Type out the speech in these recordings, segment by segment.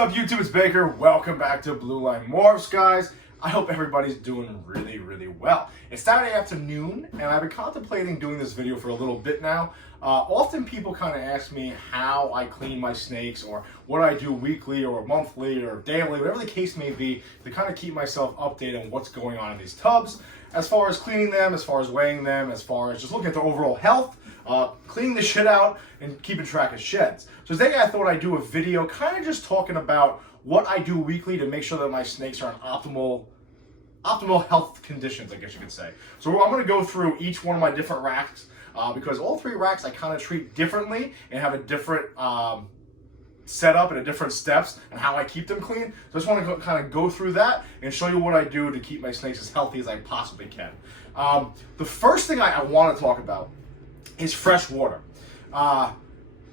up, YouTube? It's Baker. Welcome back to Blue Line Morphs, guys. I hope everybody's doing really well. It's Saturday afternoon, and I've been contemplating doing this video for a little bit now. Often people kind of ask me how I clean my snakes, or what I do weekly or monthly or daily, whatever the case may be, to kind of keep myself updated on what's going on in these tubs, as far as cleaning them, as far as weighing them, as far as just looking at their overall health, cleaning the shit out, and keeping track of sheds. So today I thought I'd do a video kind of just talking about what I do weekly to make sure that my snakes are in optimal health conditions, I guess you could say. So I'm going to go through each one of my different racks, because all three racks I kind of treat differently and have a different setup and a different steps and how I keep them clean. So I just want to kind of go through that and show you what I do to keep my snakes as healthy as I possibly can. The first thing I want to talk about is fresh water.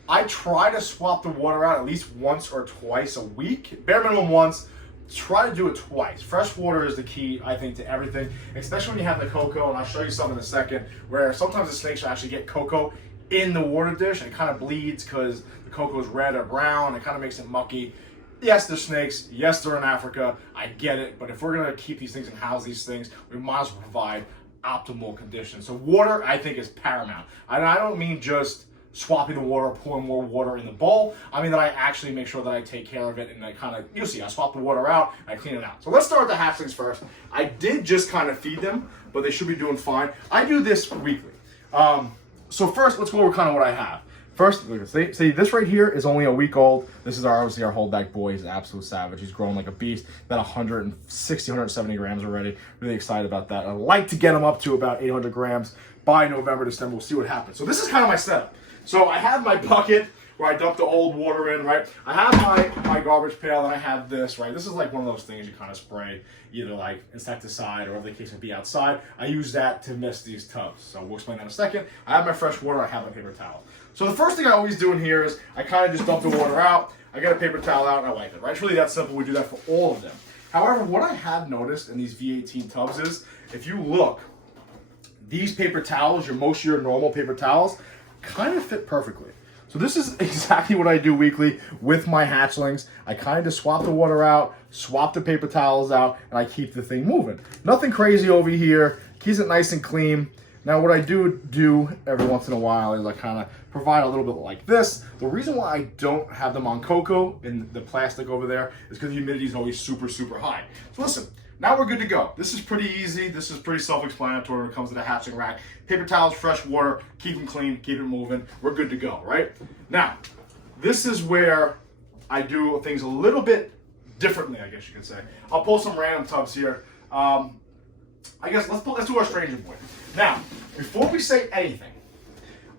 I try to swap the water out at least once or twice a week, bare minimum once. Try to do it twice. Fresh water is the key, I think, to everything, especially when you have the cocoa, and I'll show you some in a second, where sometimes the snakes will actually get cocoa in the water dish, and it kind of bleeds because the cocoa is red or brown. It kind of makes it mucky. Yes, they're snakes. Yes, they're in Africa. I get it. But if we're going to keep these things and house these things, we might as well provide optimal conditions. So water, I think, is paramount. And I don't mean just swapping the water, pouring more water in the bowl. I mean that I actually make sure that I take care of it, and I kind of, you'll see, I swap the water out, I clean it out. So let's start with the hatchlings first. I did just kind of feed them, but they should be doing fine. I do this weekly. So first, let's go over kind of what I have. First, see, this right here is only a week old. This is obviously our holdback boy. He's an absolute savage. He's grown like a beast. About 160, 170 grams already. Really excited about that. I'd like to get him up to about 800 grams by November, December. We'll see what happens. So this is kind of my setup. So I have my bucket where I dump the old water in, right? I have my garbage pail, and I have this, right? This is like one of those things you kind of spray, either like insecticide or whatever the case may be outside. I use that to mist these tubs. So we'll explain that in a second. I have my fresh water, I have my paper towel. So the first thing I always do in here is I kind of just dump the water out, I get a paper towel out, and I wipe it, right? It's really that simple. We do that for all of them. However, what I have noticed in these V18 tubs is, if you look, these paper towels, most of your normal paper towels, kind of fit perfectly. So this is exactly what I do weekly with my hatchlings. I kind of swap the water out, swap the paper towels out, and I keep the thing moving. Nothing crazy over here. Keeps it nice and clean. Now what I do every once in a while is I kind of provide a little bit like this. The reason why I don't have them on cocoa in the plastic over there is because the humidity is always super high. So listen, now we're good to go. This is pretty easy. This is pretty self-explanatory when it comes to the hatchling rack. Paper towels, fresh water, keep them clean, keep it moving. We're good to go, right? Now, this is where I do things a little bit differently, I guess you could say. I'll pull some random tubs here. I guess let's do our stranger boy. Now, before we say anything,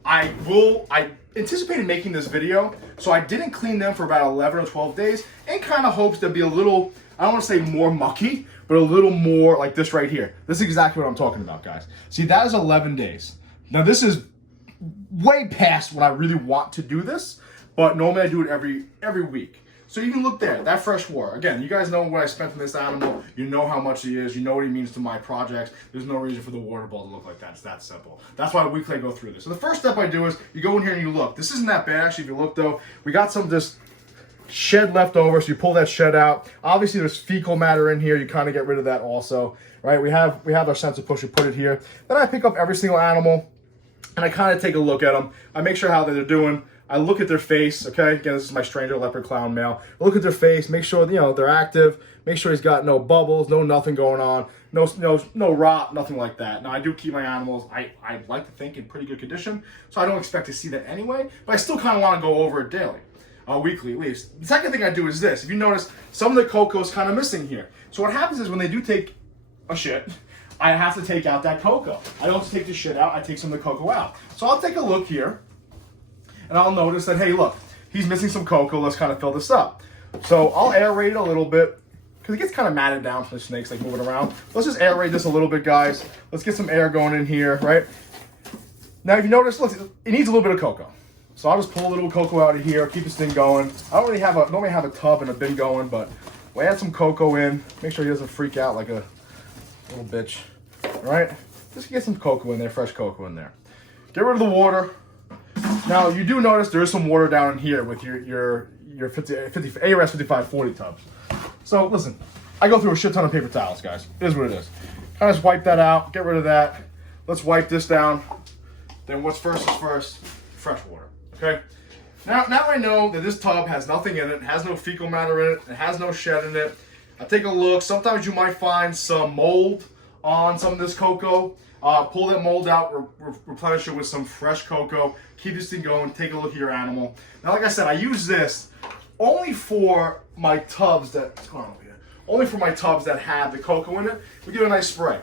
I anticipated making this video, so I didn't clean them for about 11 or 12 days, in kind of hopes to be a little, I don't want to say more mucky, but a little more like this right here. This is exactly what I'm talking about, guys. See, that is 11 days. Now, this is way past when I really want to do this, but normally I do it every week. So you can look there, that fresh water. Again, you guys know what I spent on this animal. You know how much he is. You know what he means to my projects. There's no reason for the water bowl to look like that. It's that simple. That's why weekly I go through this. So the first step I do is you go in here and you look. This isn't that bad, actually, if you look, though. We got some of this shed left over, so you pull that shed out. Obviously, there's fecal matter in here. You kind of get rid of that also, right? We have our sensor push. You put it here. Then I pick up every single animal, and I kind of take a look at them. I make sure how they're doing. I look at their face, okay? Again, this is my stranger leopard clown male. I look at their face, make sure, they're active, make sure he's got no bubbles, nothing going on, no rot, nothing like that. Now, I do keep my animals, I like to think, in pretty good condition, so I don't expect to see that anyway, but I still kind of want to go over it daily, weekly at least. The second thing I do is this. If you notice, some of the cocoa is kind of missing here. So what happens is when they do take a shit, I have to take out that cocoa. I don't take the shit out, I take some of the cocoa out. So I'll take a look here, and I'll notice that, hey, look, he's missing some cocoa. Let's kind of fill this up. So I'll aerate it a little bit because it gets kind of matted down from the snakes, like moving around. Let's just aerate this a little bit, guys. Let's get some air going in here, right? Now, if you notice, look, it needs a little bit of cocoa. So I'll just pull a little cocoa out of here, keep this thing going. I don't really normally have a tub and a bin going, but we'll add some cocoa in. Make sure he doesn't freak out like a little bitch, all right? Just get some cocoa in there, fresh cocoa in there. Get rid of the water. Now, you do notice there is some water down in here with your your ARS 5540 tubs. So listen, I go through a shit ton of paper towels, guys. It is what it is. Kind of just wipe that out, get rid of that. Let's wipe this down. Then what's first is first, fresh water, okay? Now I know that this tub has nothing in it, has no fecal matter in it, it has no shed in it. I take a look. Sometimes you might find some mold on some of this cocoa. Pull that mold out, replenish it with some fresh cocoa. Keep this thing going. Take a look at your animal. Now, like I said, I use this only for my tubs that, what's going on over here? Only for my tubs that have the cocoa in it. We give it a nice spray.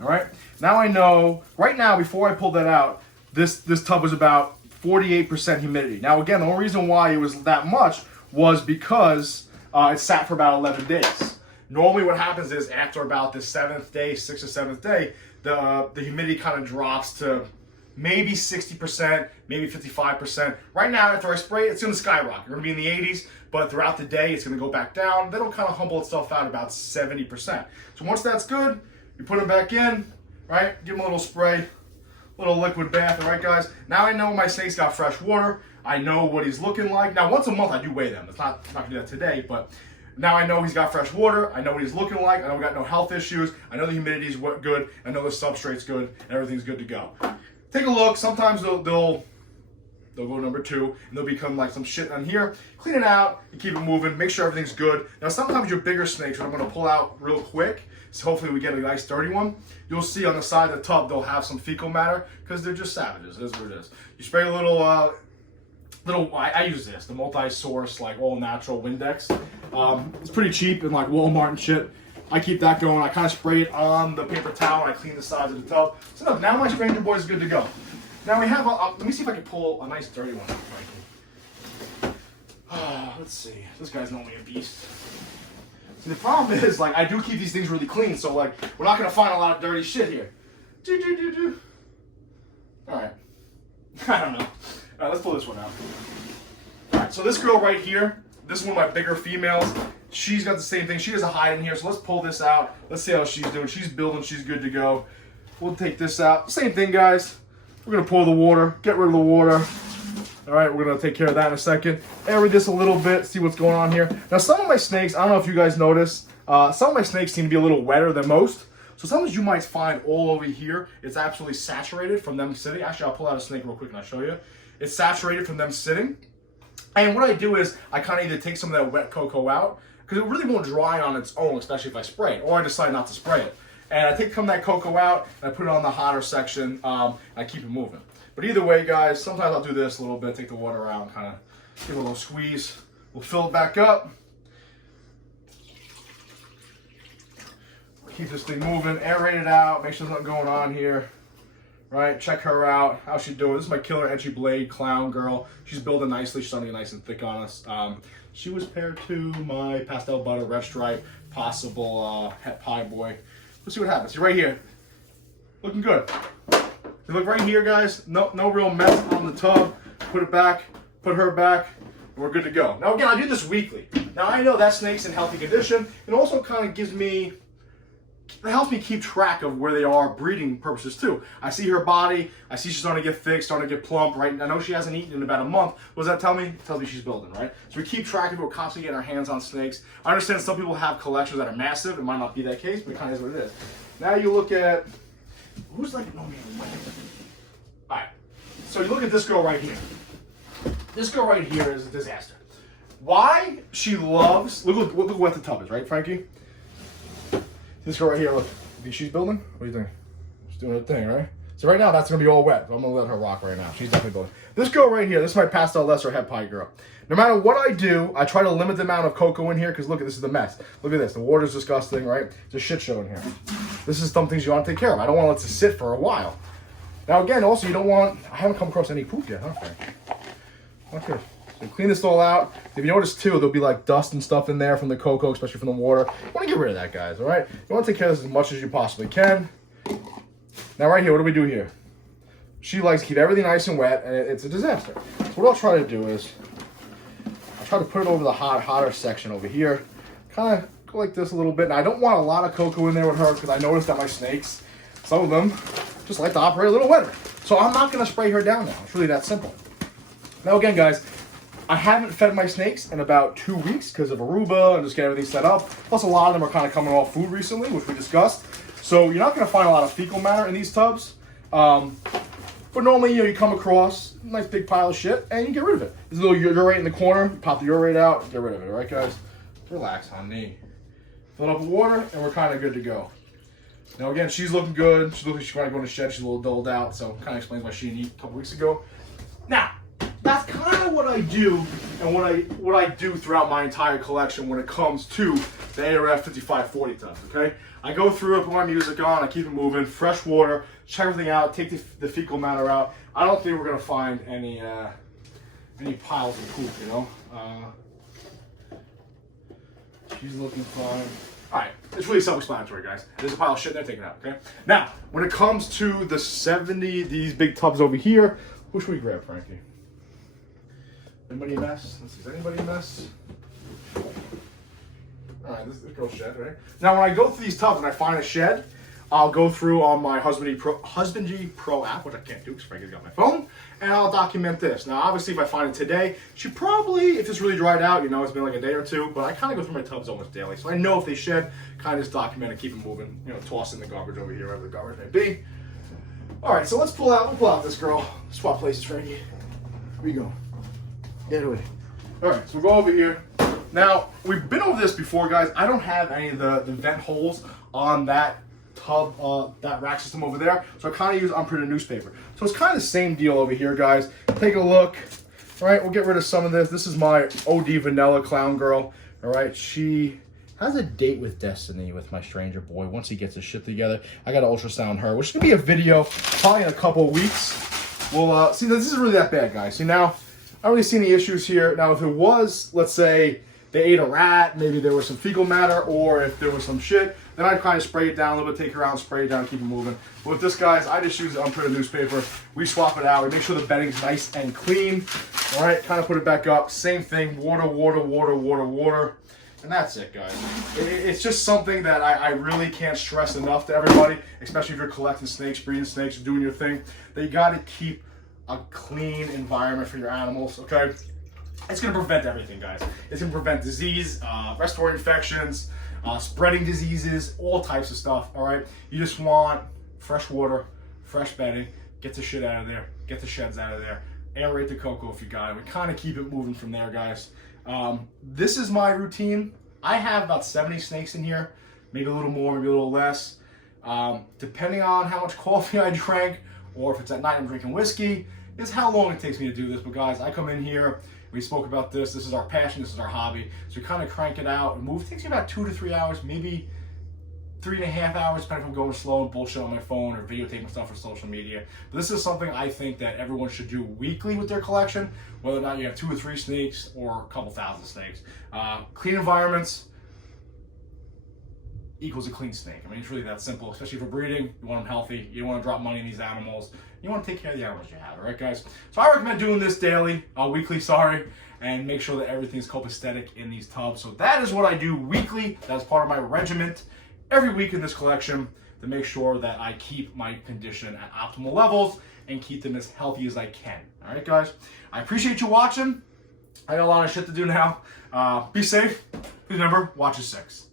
All right. Now I know. Right now, before I pulled that out, this tub was about 48% humidity. Now, again, the only reason why it was that much was because it sat for about 11 days. Normally what happens is after about the 7th day, 6th or 7th day, the humidity kind of drops to maybe 60%, maybe 55%. Right now, after I spray it, it's going to skyrocket. We're going to be in the 80s, but throughout the day, it's going to go back down. Then it'll kind of humble itself out about 70%. So once that's good, you put it back in, right? Give them a little spray, little liquid bath, all right, guys? Now I know my snake's got fresh water. I know what he's looking like. Now, once a month, I do weigh them. It's not going to do that today, but now I know he's got fresh water. I know what he's looking like. I know we got no health issues. I know the humidity's good. I know the substrate's good, and everything's good to go. Take a look. Sometimes they'll go number 2, and they'll become like some shit on here. Clean it out and keep it moving. Make sure everything's good. Now, sometimes your bigger snakes, which I'm going to pull out real quick, so hopefully we get a nice dirty one. You'll see on the side of the tub they'll have some fecal matter because they're just savages. It is what it is. You spray a little. I use this, the multi-source, like all natural Windex. It's pretty cheap in like Walmart and shit. I keep that going. I kind of spray it on the paper towel and I clean the sides of the tub. So look, now my Stranger Boy is good to go. Now we have, let me see if I can pull a nice dirty one. Let's see, this guy's normally a beast. See, the problem is, like, I do keep these things really clean, so like, we're not gonna find a lot of dirty shit here. All right, I don't know. All right, let's pull this one out. All right, so this girl right here, this is one of my bigger females. She's got the same thing. She has a hide in here, so let's pull this out. Let's see how she's doing. She's building. She's good to go. We'll take this out. Same thing, guys. We're going to pour the water, get rid of the water. All right, we're going to take care of that in a second. Aerate this a little bit, see what's going on here. Now, some of my snakes, I don't know if you guys notice, some of my snakes seem to be a little wetter than most. So sometimes you might find all over here, it's absolutely saturated from them sitting. Actually, I'll pull out a snake real quick and I'll show you. It's saturated from them sitting. And what I do is I kind of either take some of that wet cocoa out, because it really won't dry on its own, especially if I spray it, or I decide not to spray it. And I take some of that cocoa out, and I put it on the hotter section, and I keep it moving. But either way, guys, sometimes I'll do this a little bit, take the water out, and kind of give it a little squeeze. We'll fill it back up. Keep this thing moving, aerate it out, make sure there's nothing going on here. Right, check her out. How's she doing? This is my killer edgy blade clown girl. She's building nicely. She's starting to get nice and thick on us. She was paired to my pastel butter red stripe, possible het pie boy. Let's see what happens. You're right here, looking good. You look right here, guys. No real mess on the tub. Put it back. Put her back. And we're good to go. Now again, I do this weekly. Now I know that snake's in healthy condition. It also kind of gives me. It helps me keep track of where they are breeding purposes too. I see her body, I see she's starting to get thick, starting to get plump, right? I know she hasn't eaten in about a month. What does that tell me? It tells me she's building, right? So we keep track of it, we're constantly getting our hands on snakes. I understand some people have collections that are massive, it might not be that case, but it kind of is what it is. Now you look at, who's like, no man, alright, so you look at this girl right here. This girl right here is a disaster. Why she loves, look what the tub is, right, Frankie? This girl right here, look, you think she's building? What do you think? She's doing her thing, right? So right now, that's going to be all wet. So I'm going to let her rock right now. She's definitely building. This girl right here, this is my pastel lesser het pie girl. No matter what I do, I try to limit the amount of cocoa in here because look, this is the mess. Look at this. The water's disgusting, right? It's a shit show in here. This is some things you want to take care of. I don't want to let this sit for a while. Now again, also, you don't want, I haven't come across any poop yet, huh, Frank? Okay. So clean this all out. If you notice too, there'll be like dust and stuff in there from the cocoa, especially from the water. You want to get rid of that, guys, all right? You want to take care of this as much as you possibly can. Now right here, what do we do here? She likes to keep everything nice and wet, and it's a disaster. So what I'll try to do is, I'll try to put it over the hotter section over here. Kind of go like this a little bit. Now I don't want a lot of cocoa in there with her because I noticed that my snakes, some of them, just like to operate a little wetter. So I'm not going to spray her down now. It's really that simple. Now again, guys, I haven't fed my snakes in about 2 weeks because of Aruba and just getting everything set up. Plus, a lot of them are kind of coming off food recently, which we discussed. So you're not going to find a lot of fecal matter in these tubs. But normally, you come across a nice big pile of shit and you get rid of it. There's a little urate in the corner. Pop the urate out, get rid of it. All right, guys? Relax, honey. Fill it up with water, and we're kind of good to go. Now, again, she's looking good. She looks like she's going to go in the shed. She's a little dulled out, so kind of explains why she didn't eat a couple weeks ago. Now, that's kind of what I do and what I do throughout my entire collection when it comes to the ARF 5540 tubs, okay? I go through it, put my music on, I keep it moving, fresh water, check everything out, take the fecal matter out. I don't think we're going to find any piles of poop, you know? She's looking fine. All right, it's really self-explanatory, guys. There's a pile of shit there, take it out, okay? Now, when it comes to these big tubs over here, who should we grab, Frankie? Anybody a mess? Let's see, is anybody a mess? All right, this girl's shed, right? Now, when I go through these tubs and I find a shed, I'll go through on my Husbandry Pro app, which I can't do because Frankie's got my phone, and I'll document this. Now, obviously, if I find it today, she probably, if it's really dried out, it's been like a day or two, but I kind of go through my tubs almost daily. So I know if they shed, kind of just document it, keep it moving, toss in the garbage over here, wherever the garbage may be. All right, so we'll pull out this girl. Swap places, Frankie. Here we go. Get away. All right, so we'll go over here. Now, we've been over this before, guys. I don't have any of the vent holes on that tub, that rack system over there. So I kind of use unprinted newspaper. So it's kind of the same deal over here, guys. Take a look. All right, we'll get rid of some of this. This is my OD Vanilla Clown Girl. All right, she has a date with Destiny with my stranger boy. Once he gets his shit together, I got to ultrasound her, which is going to be a video probably in a couple of weeks. We'll see, this isn't really that bad, guys. See, now, I don't really see any issues here. Now, if it was, let's say, they ate a rat, maybe there was some fecal matter, or if there was some shit, then I'd kind of spray it down a little bit, take it around, spray it down, keep it moving. But with this, guys, I just use unprinted newspaper. We swap it out. We make sure the bedding's nice and clean. All right, kind of put it back up. Same thing, water, water, water, water, water. And that's it, guys. It's just something that I really can't stress enough to everybody, especially if you're collecting snakes, breeding snakes, doing your thing, that you got to keep a clean environment for your animals, okay? It's going to prevent everything, guys. It's going to prevent disease, respiratory infections, spreading diseases, all types of stuff, all right? You just want fresh water, fresh bedding, get the shit out of there, get the sheds out of there, aerate the cocoa if you got it. We kind of keep it moving from there, guys. This is my routine. I have about 70 snakes in here, maybe a little more, maybe a little less. Depending on how much coffee I drank, or if it's at night I'm drinking whiskey, is how long it takes me to do this. But guys, I come in here, we spoke about this is our passion, this is our hobby. So we kind of crank it out and move. It takes me about 2 to 3 hours, maybe 3.5 hours, depending if I'm going slow and bullshit on my phone or videotaping stuff for social media. But this is something I think that everyone should do weekly with their collection, whether or not you have 2 or 3 snakes or a couple thousand snakes. Clean environments equals a clean snake. I mean, it's really that simple, especially for breeding. You want them healthy. You don't want to drop money in these animals. You want to take care of the animals you have, all right, guys? So I recommend doing this daily, weekly, and make sure that everything's copacetic in these tubs. So that is what I do weekly. That's part of my regiment every week in this collection to make sure that I keep my condition at optimal levels and keep them as healthy as I can. All right, guys? I appreciate you watching. I got a lot of shit to do now. Be safe. Please remember, watch your 6.